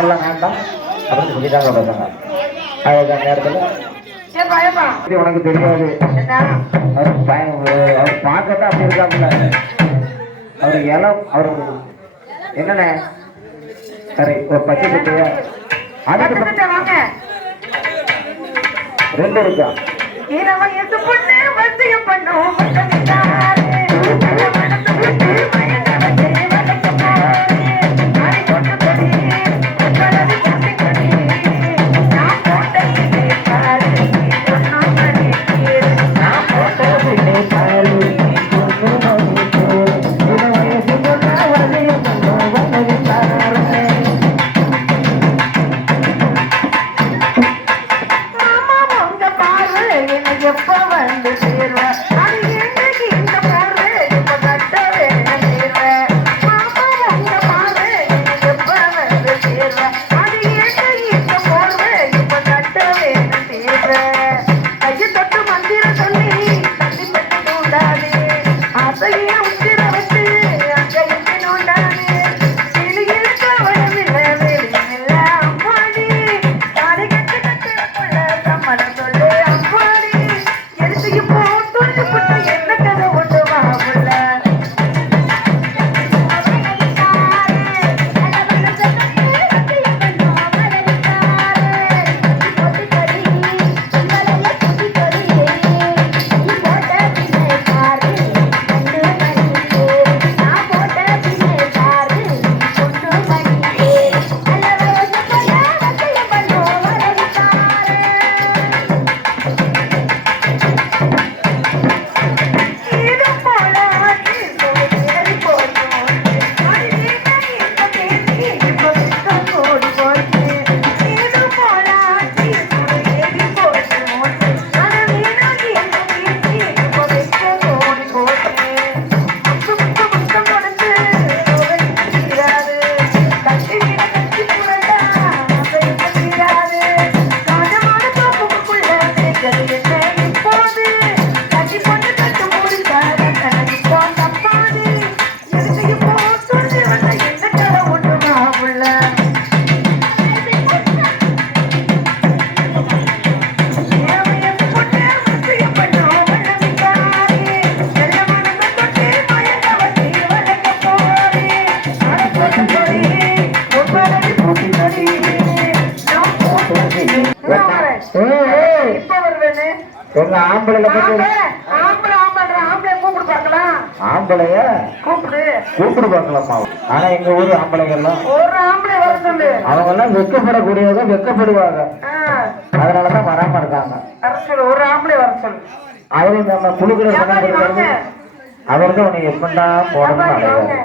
அதெல்லாம் வேண்டாம் அப்படின்னு சொல்லிட்டாங்க பசங்க அழகா நேரத்தில் உனக்கு தெரியாது அவர் பார்க்கறது அப்படி இருக்காப்புல அவர் இலம் அவர் என்னென்ன சரி ஒரு பச்சை சட்டையா அதுக்கு ரெண்டு இருக்கா எங்க ஆம்பளை ஆம்பளைய கூப்பிடு கூப்பிடு. பார்க்கலாமா ஆனா ஊர் ஆம்பளை வர சொல்லு. அவங்க எல்லாம் வெக்கப்படக்கூடியவங்க வெக்கப்படுவாங்க இருக்காங்க. ஒரு ஆம்பளை வர சொல்லு. அவரு அவர் தான் உனக்கு எப்படா போடணும்